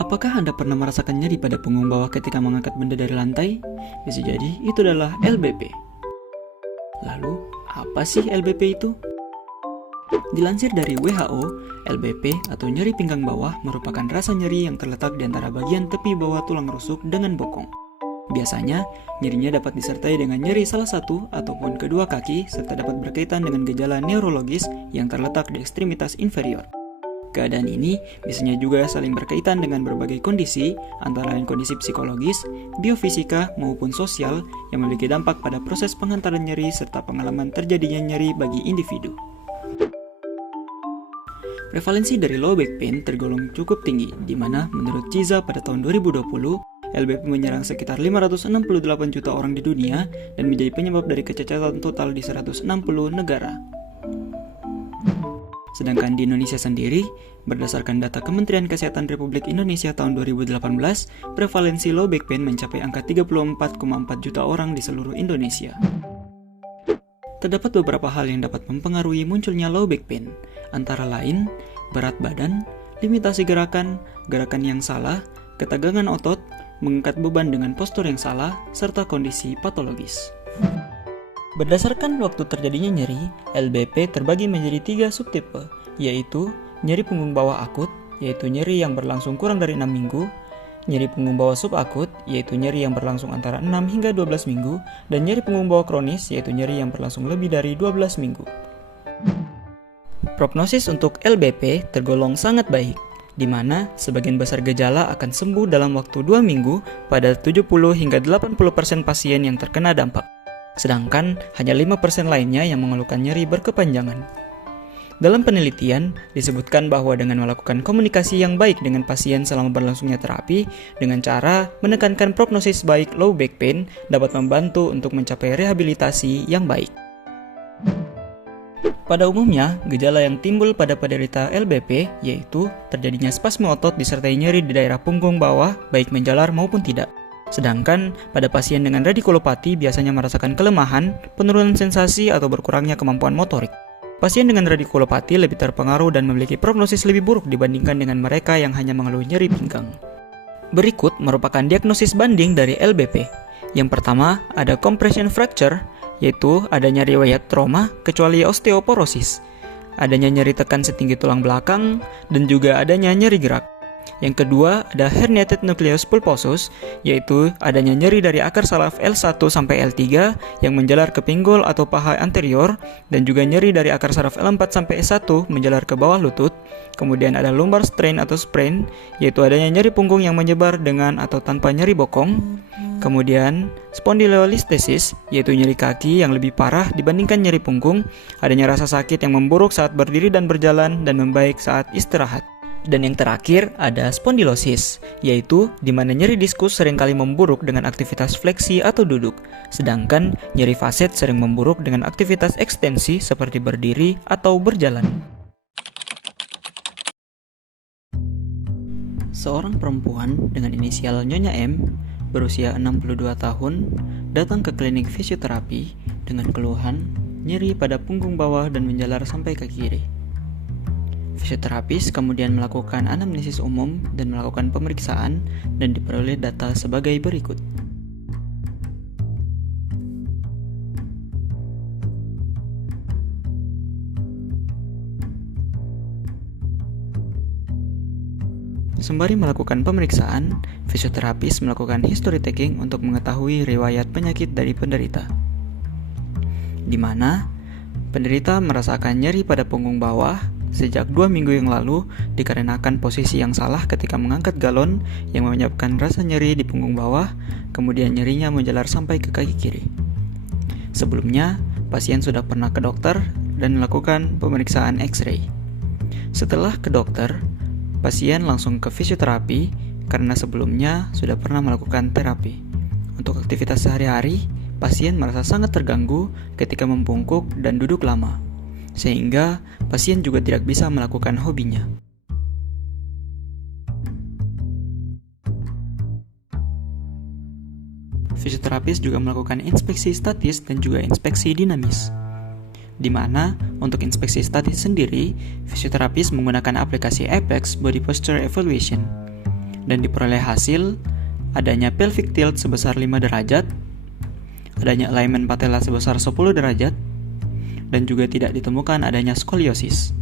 Apakah Anda pernah merasakan nyeri pada punggung bawah ketika mengangkat benda dari lantai? Bisa jadi itu adalah LBP. Lalu, apa sih LBP itu? Dilansir dari WHO, LBP atau nyeri pinggang bawah merupakan rasa nyeri yang terletak di antara bagian tepi bawah tulang rusuk dengan bokong. Biasanya, nyerinya dapat disertai dengan nyeri salah satu ataupun kedua kaki serta dapat berkaitan dengan gejala neurologis yang terletak di ekstremitas inferior. Keadaan ini biasanya juga saling berkaitan dengan berbagai kondisi, antara lain kondisi psikologis, biofisika, maupun sosial yang memiliki dampak pada proses pengantaran nyeri serta pengalaman terjadinya nyeri bagi individu. Prevalensi dari low back pain tergolong cukup tinggi, di mana menurut Ciza pada tahun 2020, LBP menyerang sekitar 568 juta orang di dunia dan menjadi penyebab dari kecacatan total di 160 negara. Sedangkan di Indonesia sendiri, berdasarkan data Kementerian Kesehatan Republik Indonesia tahun 2018, prevalensi low back pain mencapai angka 34,4 juta orang di seluruh Indonesia. Terdapat beberapa hal yang dapat mempengaruhi munculnya low back pain, antara lain berat badan, limitasi gerakan, gerakan yang salah, ketegangan otot, mengangkat beban dengan postur yang salah, serta kondisi patologis. Berdasarkan waktu terjadinya nyeri, LBP terbagi menjadi 3 subtipe, yaitu nyeri punggung bawah akut, yaitu nyeri yang berlangsung kurang dari 6 minggu, nyeri punggung bawah subakut, yaitu nyeri yang berlangsung antara 6 hingga 12 minggu, dan nyeri punggung bawah kronis, yaitu nyeri yang berlangsung lebih dari 12 minggu. Prognosis untuk LBP tergolong sangat baik, di mana sebagian besar gejala akan sembuh dalam waktu 2 minggu pada 70 hingga 80% pasien yang terkena dampak. Sedangkan hanya 5% lainnya yang mengeluhkan nyeri berkepanjangan. Dalam penelitian, disebutkan bahwa dengan melakukan komunikasi yang baik dengan pasien selama berlangsungnya terapi, dengan cara menekankan prognosis baik low back pain dapat membantu untuk mencapai rehabilitasi yang baik. Pada umumnya, gejala yang timbul pada penderita LBP yaitu terjadinya spasme otot disertai nyeri di daerah punggung bawah, baik menjalar maupun tidak. Sedangkan pada pasien dengan radikulopati biasanya merasakan kelemahan, penurunan sensasi atau berkurangnya kemampuan motorik. Pasien dengan radikulopati lebih terpengaruh dan memiliki prognosis lebih buruk dibandingkan dengan mereka yang hanya mengeluh nyeri pinggang. Berikut merupakan diagnosis banding dari LBP. Yang pertama, ada compression fracture, yaitu adanya riwayat trauma kecuali osteoporosis, adanya nyeri tekan setinggi tulang belakang, dan juga adanya nyeri gerak. Yang kedua, ada herniated nucleus pulposus, yaitu adanya nyeri dari akar saraf L1 sampai L3 yang menjalar ke pinggul atau paha anterior, dan juga nyeri dari akar saraf L4 sampai S1 menjalar ke bawah lutut. Kemudian ada lumbar strain atau sprain, yaitu adanya nyeri punggung yang menyebar dengan atau tanpa nyeri bokong. Kemudian spondylolisthesis, yaitu nyeri kaki yang lebih parah dibandingkan nyeri punggung, adanya rasa sakit yang memburuk saat berdiri dan berjalan dan membaik saat istirahat. Dan yang terakhir ada spondylosis, yaitu di mana nyeri diskus seringkali memburuk dengan aktivitas fleksi atau duduk, sedangkan nyeri faset sering memburuk dengan aktivitas ekstensi seperti berdiri atau berjalan. Seorang perempuan dengan inisial Nyonya M berusia 62 tahun datang ke klinik fisioterapi dengan keluhan nyeri pada punggung bawah dan menjalar sampai ke kiri. Fisioterapis kemudian melakukan anamnesis umum dan melakukan pemeriksaan dan diperoleh data sebagai berikut. Sembari melakukan pemeriksaan, fisioterapis melakukan history taking untuk mengetahui riwayat penyakit dari penderita, di mana penderita merasakan nyeri pada punggung bawah sejak 2 minggu yang lalu dikarenakan posisi yang salah ketika mengangkat galon yang menyebabkan rasa nyeri di punggung bawah, kemudian nyerinya menjalar sampai ke kaki kiri. Sebelumnya, pasien sudah pernah ke dokter dan melakukan pemeriksaan X-ray. Setelah ke dokter, pasien langsung ke fisioterapi karena sebelumnya sudah pernah melakukan terapi. Untuk aktivitas sehari-hari, pasien merasa sangat terganggu ketika membungkuk dan duduk lama, sehingga pasien juga tidak bisa melakukan hobinya. Fisioterapis juga melakukan inspeksi statis dan juga inspeksi dinamis, di mana untuk inspeksi statis sendiri, fisioterapis menggunakan aplikasi Apex Body Posture Evaluation. dan diperoleh hasil adanya pelvic tilt sebesar 5 derajat, adanya alignment patella sebesar 10 derajat, dan juga tidak ditemukan adanya skoliosis.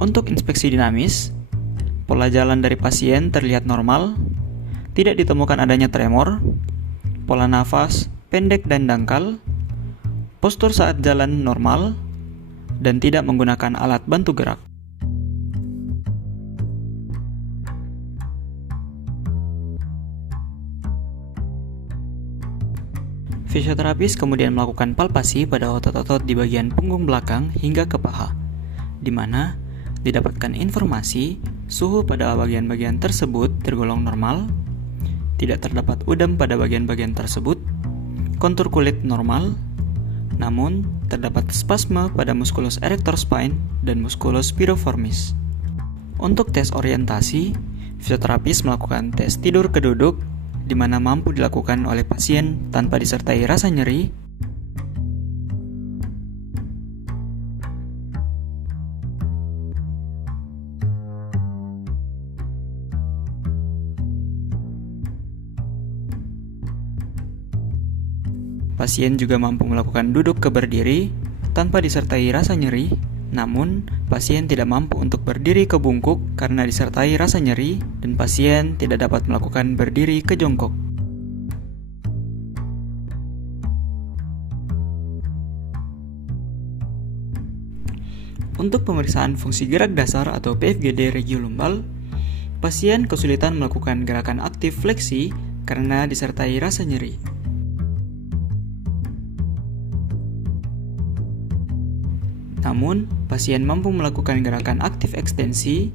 Untuk inspeksi dinamis, pola jalan dari pasien terlihat normal, tidak ditemukan adanya tremor, pola nafas pendek dan dangkal, postur saat jalan normal, dan tidak menggunakan alat bantu gerak. Fisioterapis kemudian melakukan palpasi pada otot-otot di bagian punggung belakang hingga ke paha, di mana didapatkan informasi suhu pada bagian-bagian tersebut tergolong normal, tidak terdapat udem pada bagian-bagian tersebut, kontur kulit normal, namun terdapat spasme pada musculus erector spine dan musculus piriformis. Untuk tes orientasi, fisioterapis melakukan tes tidur keduduk, di mana mampu dilakukan oleh pasien tanpa disertai rasa nyeri, pasien juga mampu melakukan duduk ke berdiri tanpa disertai rasa nyeri, namun pasien tidak mampu untuk berdiri ke bungkuk karena disertai rasa nyeri, dan pasien tidak dapat melakukan berdiri ke jongkok. Untuk pemeriksaan fungsi gerak dasar atau PFGD regiolumbal, pasien kesulitan melakukan gerakan aktif fleksi karena disertai rasa nyeri. Namun, pasien mampu melakukan gerakan aktif ekstensi,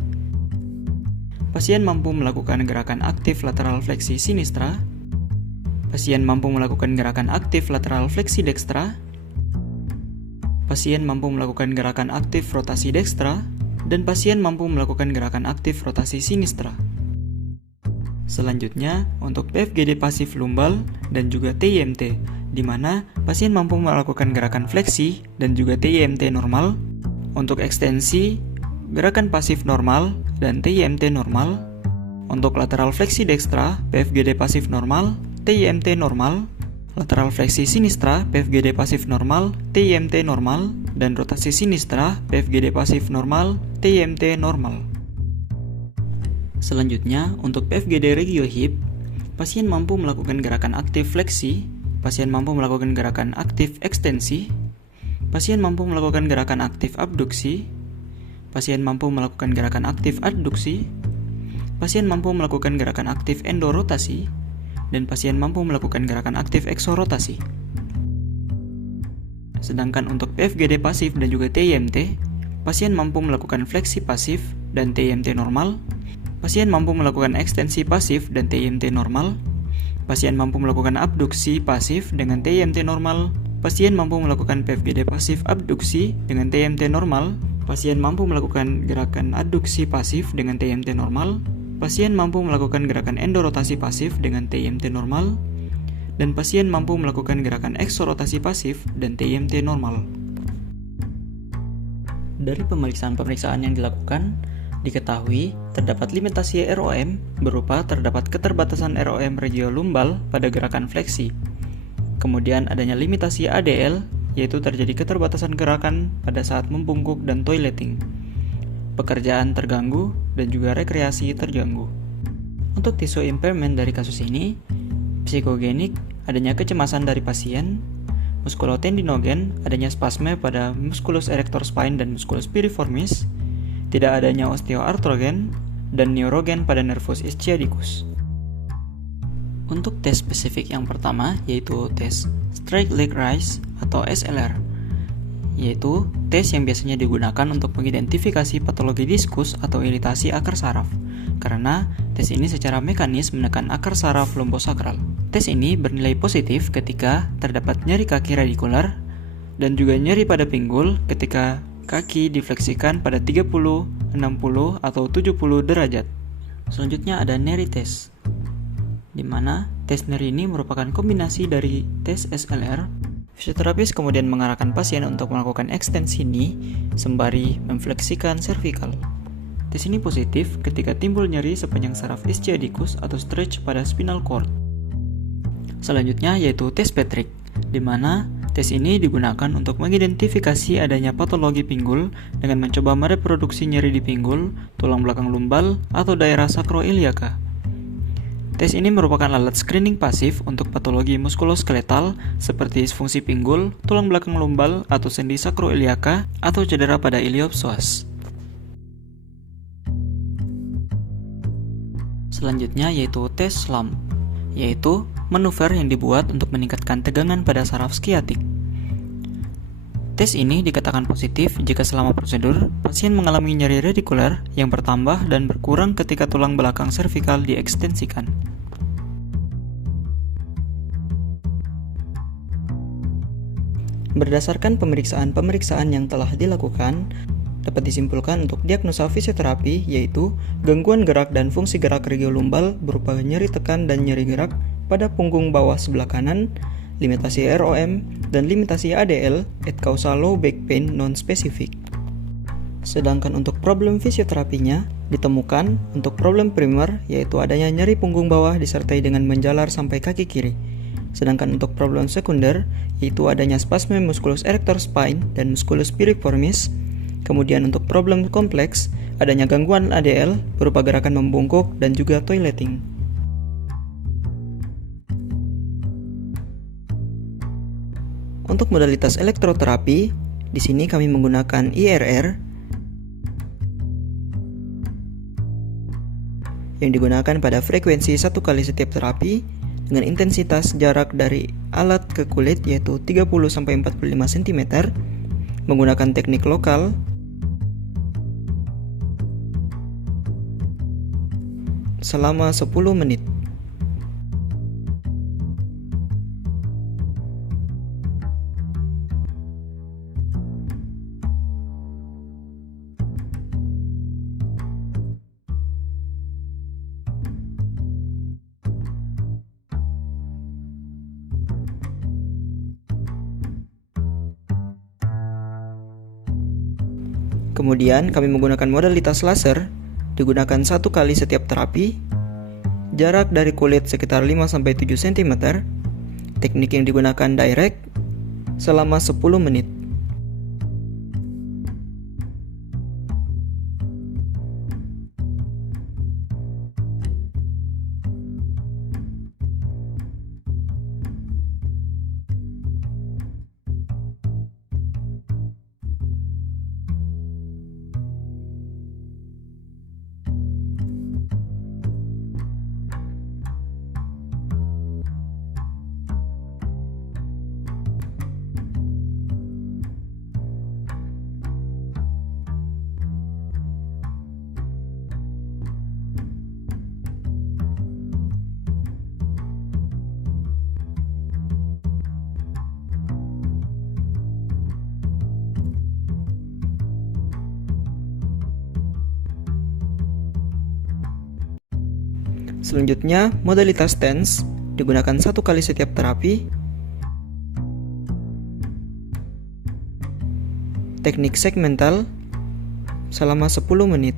pasien mampu melakukan gerakan aktif lateral fleksi sinistra, pasien mampu melakukan gerakan aktif lateral fleksi dekstra, pasien mampu melakukan gerakan aktif rotasi dekstra, dan pasien mampu melakukan gerakan aktif rotasi sinistra. Selanjutnya, untuk PFGD pasif lumbal dan juga TIMT, di mana pasien mampu melakukan gerakan fleksi dan juga TIMT normal. Untuk ekstensi, gerakan pasif normal dan TIMT normal. Untuk lateral fleksi dekstra, PFGD pasif normal, TIMT normal. Lateral fleksi sinistra, PFGD pasif normal, TIMT normal. Dan rotasi sinistra, PFGD pasif normal, TIMT normal. Selanjutnya, untuk PFGD regio hip, pasien mampu melakukan gerakan aktif fleksi, pasien mampu melakukan gerakan aktif ekstensi, pasien mampu melakukan gerakan aktif abduksi, pasien mampu melakukan gerakan aktif adduksi, pasien mampu melakukan gerakan aktif endorotasi, dan pasien mampu melakukan gerakan aktif eksorotasi. Sedangkan untuk PFGD pasif dan juga TIMT, pasien mampu melakukan fleksi pasif dan TIMT normal, pasien mampu melakukan ekstensi pasif dan TIMT normal, pasien mampu melakukan abduksi pasif dengan TIMT normal, pasien mampu melakukan PFGD pasif abduksi dengan TIMT normal, pasien mampu melakukan gerakan adduksi pasif dengan TIMT normal, pasien mampu melakukan gerakan endorotasi pasif dengan TIMT normal, dan pasien mampu melakukan gerakan eksorotasi pasif dan TIMT normal. Dari pemeriksaan-pemeriksaan yang dilakukan, diketahui terdapat limitasi ROM berupa terdapat keterbatasan ROM regiolumbal pada gerakan fleksi. Kemudian adanya limitasi ADL, yaitu terjadi keterbatasan gerakan pada saat membungkuk dan toileting. Pekerjaan terganggu dan juga rekreasi terganggu. Untuk tissue impairment dari kasus ini, psikogenik, adanya kecemasan dari pasien, muskulotendinogen, adanya spasme pada musculus erector spine dan musculus piriformis, tidak adanya osteoartrogen, dan neurogen pada nervus ischiadicus. Untuk tes spesifik yang pertama yaitu tes straight leg raise atau SLR, yaitu tes yang biasanya digunakan untuk mengidentifikasi patologi diskus atau iritasi akar saraf, karena tes ini secara mekanis menekan akar saraf lumbosakral. Tes ini bernilai positif ketika terdapat nyeri kaki radikular dan juga nyeri pada pinggul ketika kaki difleksikan pada 30, 60, atau 70 derajat. Selanjutnya ada Neri test, di mana tes Neri ini merupakan kombinasi dari tes SLR. Fisioterapis kemudian mengarahkan pasien untuk melakukan ekstensi knee sembari memfleksikan cervical. Tes ini positif ketika timbul nyeri sepanjang saraf ischiadicus atau stretch pada spinal cord. Selanjutnya yaitu tes Patrick, di mana tes ini digunakan untuk mengidentifikasi adanya patologi pinggul dengan mencoba mereproduksi nyeri di pinggul, tulang belakang lumbal, atau daerah sakroiliaka. Tes ini merupakan alat screening pasif untuk patologi muskuloskeletal seperti disfungsi pinggul, tulang belakang lumbal, atau sendi sakroiliaka, atau cedera pada iliopsoas. Selanjutnya yaitu tes SLAM, yaitu manuver yang dibuat untuk meningkatkan tegangan pada saraf skiatik. Tes ini dikatakan positif jika selama prosedur, pasien mengalami nyeri radikular yang bertambah dan berkurang ketika tulang belakang servikal diekstensikan. Berdasarkan pemeriksaan-pemeriksaan yang telah dilakukan, dapat disimpulkan untuk diagnosa fisioterapi yaitu gangguan gerak dan fungsi gerak regiolumbal berupa nyeri tekan dan nyeri gerak pada punggung bawah sebelah kanan, limitasi ROM, dan limitasi ADL at causal low back pain non-spesifik. Sedangkan untuk problem fisioterapinya ditemukan untuk problem primer yaitu adanya nyeri punggung bawah disertai dengan menjalar sampai kaki kiri. Sedangkan untuk problem sekunder yaitu adanya spasme musculus erector spine dan musculus piriformis. Kemudian untuk problem kompleks, adanya gangguan ADL berupa gerakan membungkuk dan juga toileting. Untuk modalitas elektroterapi, di sini kami menggunakan IRR yang digunakan pada frekuensi 1 kali setiap terapi dengan intensitas jarak dari alat ke kulit yaitu 30-45 cm menggunakan teknik lokal selama 10 menit. Kemudian kami menggunakan modalitas laser, digunakan 1 kali setiap terapi, jarak dari kulit sekitar 5-7 cm, teknik yang digunakan direct, selama 10 menit. Selanjutnya, modalitas TENS digunakan 1 kali setiap terapi. Teknik segmental selama 10 menit.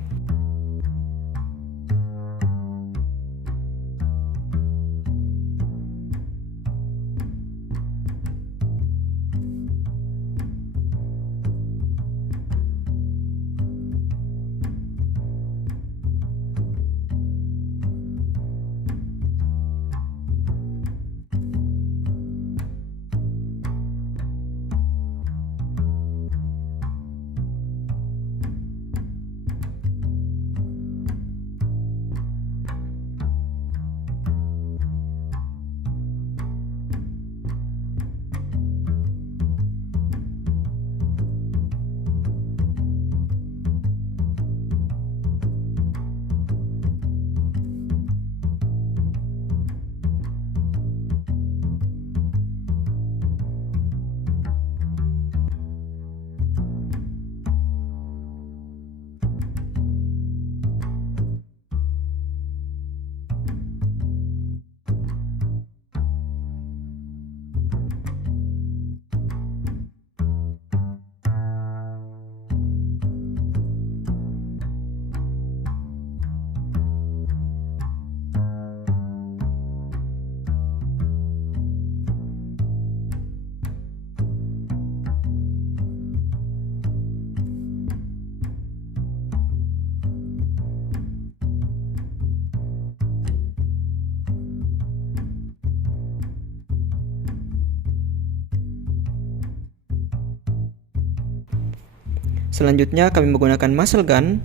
Selanjutnya kami menggunakan muscle gun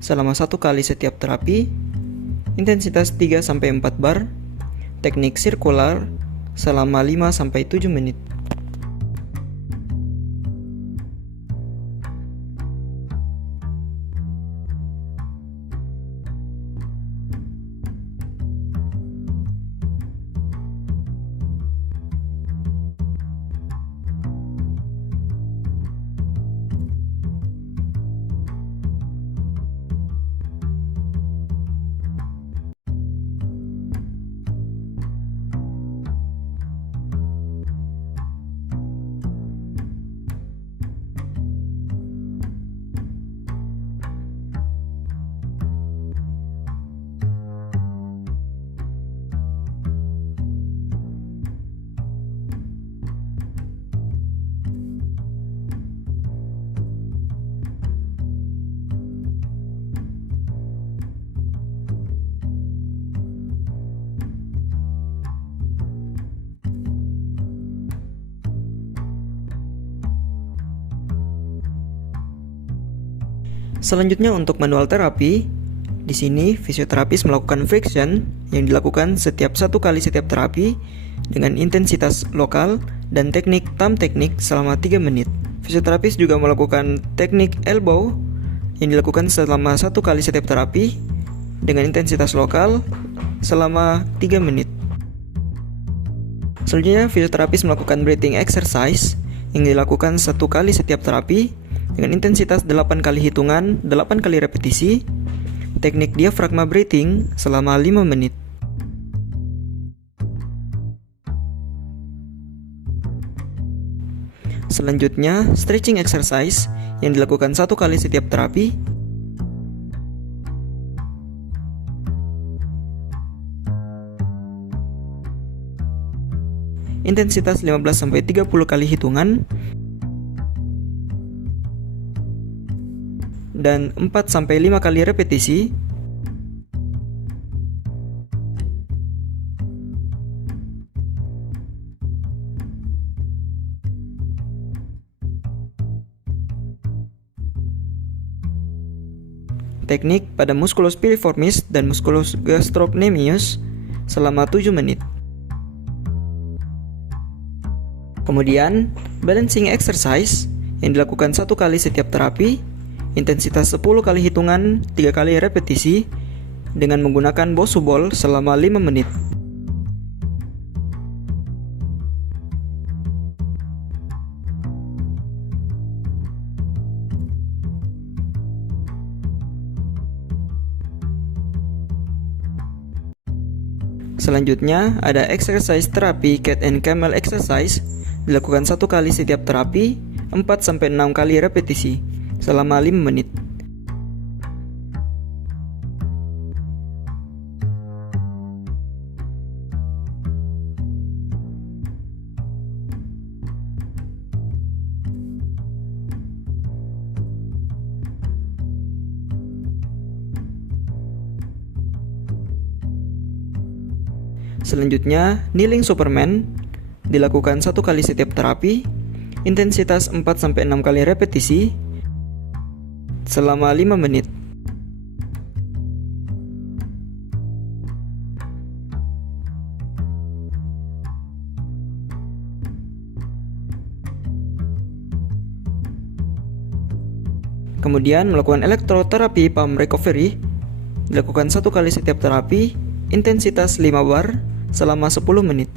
selama 1 kali setiap terapi, intensitas 3-4 bar, teknik sirkular selama 5-7 menit. Selanjutnya untuk manual terapi, di sini fisioterapis melakukan friction yang dilakukan setiap 1 kali setiap terapi dengan intensitas lokal dan teknik thumb teknik selama 3 menit. Fisioterapis juga melakukan teknik elbow yang dilakukan selama 1 kali setiap terapi dengan intensitas lokal selama 3 menit. Selanjutnya fisioterapis melakukan breathing exercise yang dilakukan 1 kali setiap terapi dengan intensitas 8 kali hitungan, 8 kali repetisi, teknik diafragma breathing selama 5 menit. Selanjutnya, stretching exercise yang dilakukan 1 kali setiap terapi. Intensitas 15-30 kali hitungan dan 4-5 kali repetisi. Teknik pada musculus piriformis dan musculus gastrocnemius selama 7 menit. Kemudian, balancing exercise yang dilakukan 1 kali setiap terapi, intensitas 10 kali hitungan, 3 kali repetisi dengan menggunakan Bosu ball selama 5 menit. Selanjutnya ada exercise terapi cat and camel exercise dilakukan 1 kali setiap terapi, 4-6 kali repetisi selama 5 menit. Selanjutnya, kneeling Superman dilakukan 1 kali setiap terapi, intensitas 4-6 kali repetisi selama 5 menit. Kemudian melakukan elektroterapi palm recovery dilakukan 1 kali setiap terapi, intensitas 5 bar selama 10 menit.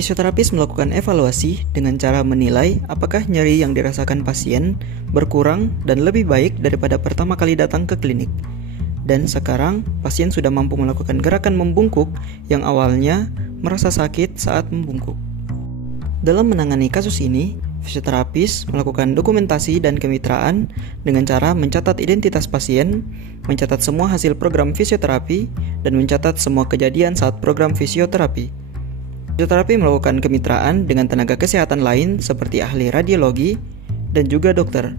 Fisioterapis melakukan evaluasi dengan cara menilai apakah nyeri yang dirasakan pasien berkurang dan lebih baik daripada pertama kali datang ke klinik. Dan sekarang, pasien sudah mampu melakukan gerakan membungkuk yang awalnya merasa sakit saat membungkuk. Dalam menangani kasus ini, fisioterapis melakukan dokumentasi dan kemitraan dengan cara mencatat identitas pasien, mencatat semua hasil program fisioterapi, dan mencatat semua kejadian saat program fisioterapi. Fisioterapi melakukan kemitraan dengan tenaga kesehatan lain seperti ahli radiologi dan juga dokter.